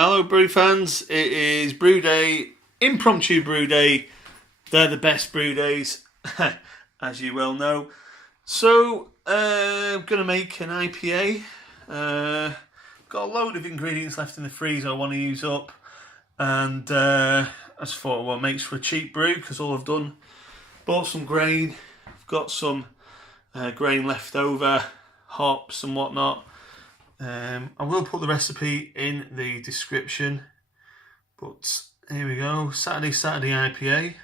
Hello brew fans, it is brew day, impromptu brew day. They're the best brew days, as you well know. So, I'm going to make an IPA. Got a load of ingredients left in the freezer I want to use up. And I just thought, well, it makes for a cheap brew, because all I've done, bought some grain. I've got some grain left over, hops and whatnot. I will put the recipe in the description, but here we go. Saturday IPA,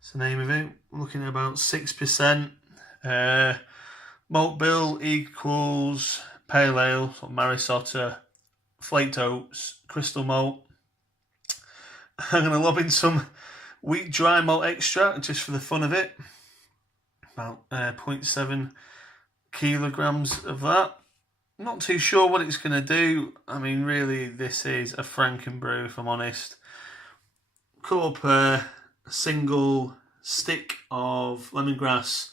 that's the name of it. We're looking at about 6%. Malt bill equals pale ale, so Marisota, flaked oats, crystal malt. I'm going to lob in some wheat dry malt extract just for the fun of it. About 0.7 kilograms of that. Not too sure what it's going to do. I mean, really, this is a frankenbrew, if I'm honest. Cut up a single stick of lemongrass.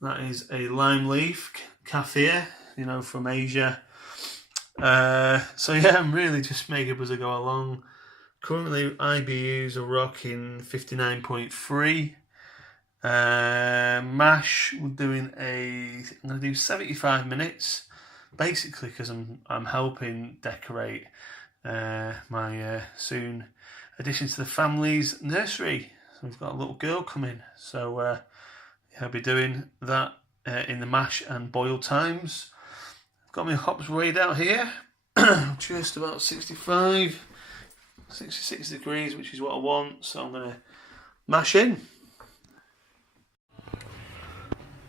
That is a lime leaf, kaffir, you know, from Asia. So yeah, I'm really just making up as I go along. Currently, IBUs are rocking 59.3. Mash, we're doing I'm going to do 75 minutes. Basically, because I'm helping decorate my soon addition to the family's nursery. So we've got a little girl coming. So yeah, I'll be doing that in the mash and boil times. I've got my hops weighed out here. Just about 66 degrees, which is what I want. So I'm going to mash in.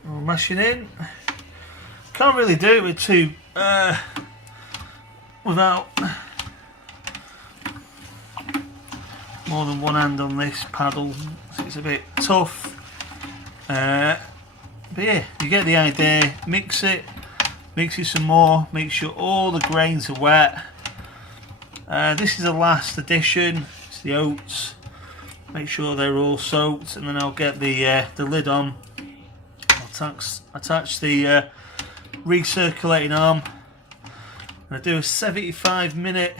I'm mashing in. Can't really do it with without more than one hand on this paddle. So it's a bit tough. But yeah, you get the idea. Mix it some more. Make sure all the grains are wet. This is the last addition. It's the oats. Make sure they're all soaked, and then I'll get the lid on. I'll attach the recirculating arm. I do a 75-minute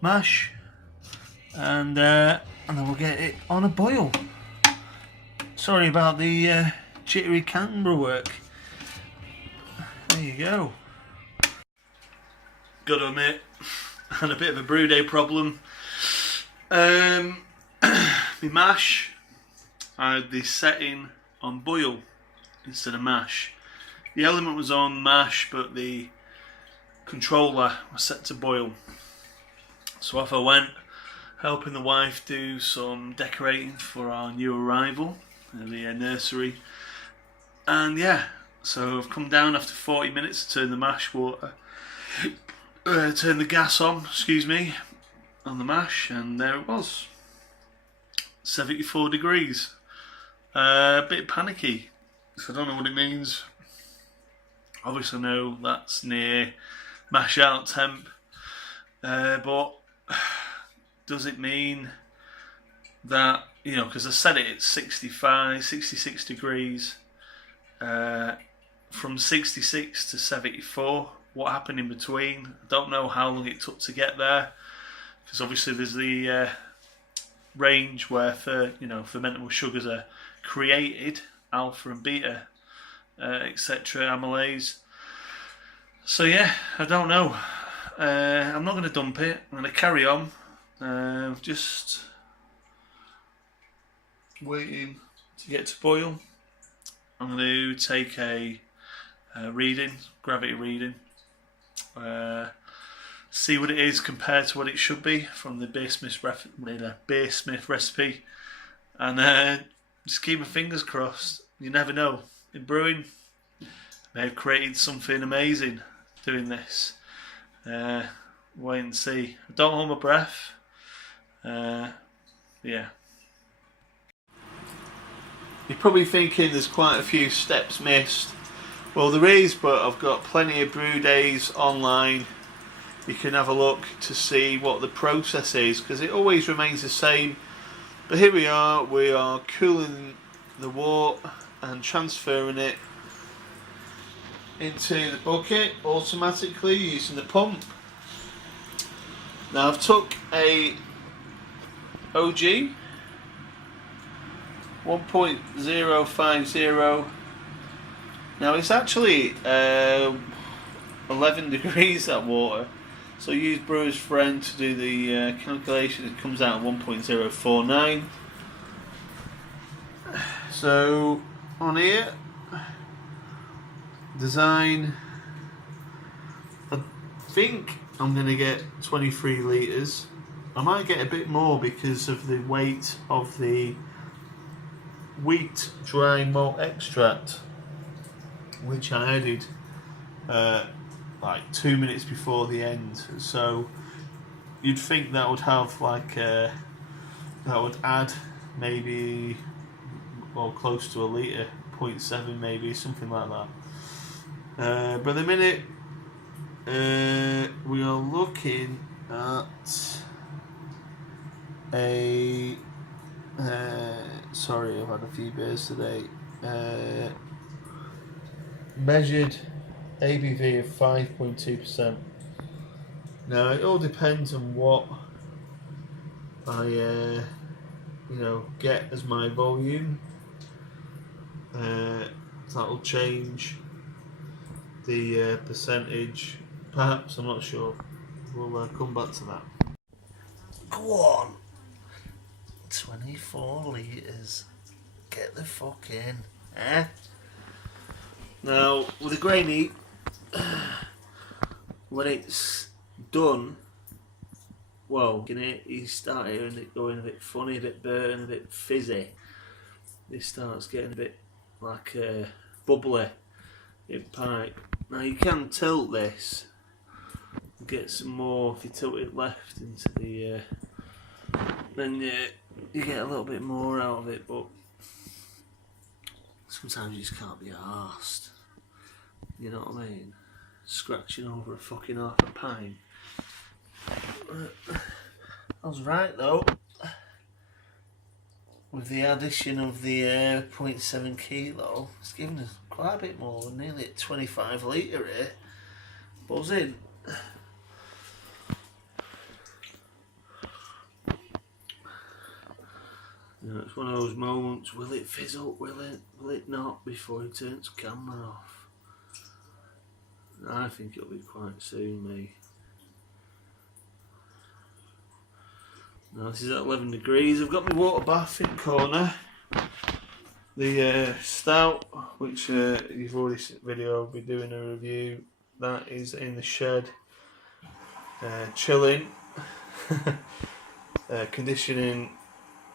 mash, and then we'll get it on a boil. Sorry about the jittery camera work. There you go. Got to admit, I had a bit of a brew day problem. My mash, I had the setting on boil instead of mash. The element was on mash, but the controller was set to boil. So off I went, helping the wife do some decorating for our new arrival in the nursery. And yeah, so I've come down after 40 minutes to turn the mash water, turn the gas on, on the mash, and there it was. 74 degrees. A bit panicky, so I don't know what it means. Obviously I know that's near mash out temp, but does it mean that, you know, because I set it at 66 degrees, from 66 to 74, what happened in between? I don't know how long it took to get there, because obviously there's the range where fermentable sugars are created, alpha and beta, etc., amylase. So yeah, I don't know. I'm not going to dump it. I'm going to carry on. Just waiting to get to boil. I'm going to take a reading, gravity reading, see what it is compared to what it should be from the Beer Smith recipe, and just keep my fingers crossed. You never know. In brewing, may have created something amazing doing this. Wait and see. Don't hold my breath. Yeah. You're probably thinking there's quite a few steps missed. Well, there is, but I've got plenty of brew days online. You can have a look to see what the process is, because it always remains the same. But here we are cooling the wort and transferring it into the bucket automatically using the pump. Now I've took a OG 1.050. Now it's actually 11 degrees, that water. So use brewer's friend to do the calculation. It comes out at 1.049. So on here, design, I think I'm going to get 23 litres. I might get a bit more because of the weight of the wheat dry malt extract, which I added like 2 minutes before the end. So you'd think that would have like that would add maybe close to a litre, 0.7 maybe, something like that. But the minute we are looking at a sorry, I've had a few beers today. Measured ABV of 5.2%. Now it all depends on what I get as my volume. That'll change the percentage. Perhaps, I'm not sure. We'll come back to that. Go on. 24 litres. Get the fuck in. Eh? Now, with a grain heat, when it's done, well, you start hearing it going a bit funny, a bit burnt, a bit fizzy. It starts getting a bit like bubbly in pipe. Now you can tilt this, get some more. If you tilt it left into the, then you get a little bit more out of it. But sometimes you just can't be arsed. You know what I mean? Scratching over a fucking half a pint. I was right though. With the addition of the 0.7 kilo, it's given us quite a bit more, nearly at 25 litre here. Buzzing. It's one of those moments, will it fizz up, will it not, before it turns camera off? I think it'll be quite soon, me. Now this is at 11 degrees. I've got my water bath in the corner. The stout, which you've already seen the video, I'll be doing a review. That is in the shed, chilling, conditioning.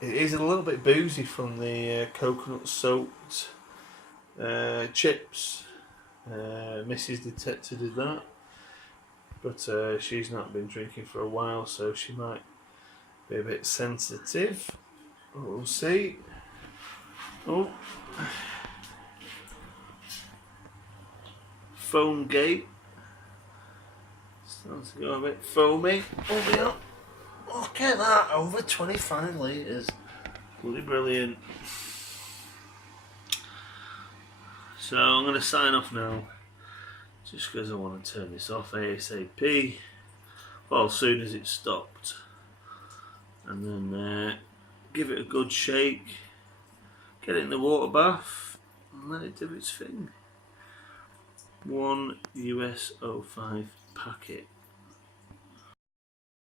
It is a little bit boozy from the coconut soaked chips. Mrs. detected that, but she's not been drinking for a while, so she might be a bit sensitive. We'll see. Oh, foam gate starting to go a bit foamy. Oh yeah, look at that, over 25 litres. Bloody brilliant. So I'm going to sign off now, just because I want to turn this off ASAP, well, as soon as it's stopped, and then give it a good shake, get it in the water bath, and let it do its thing. 1 US 05 packet.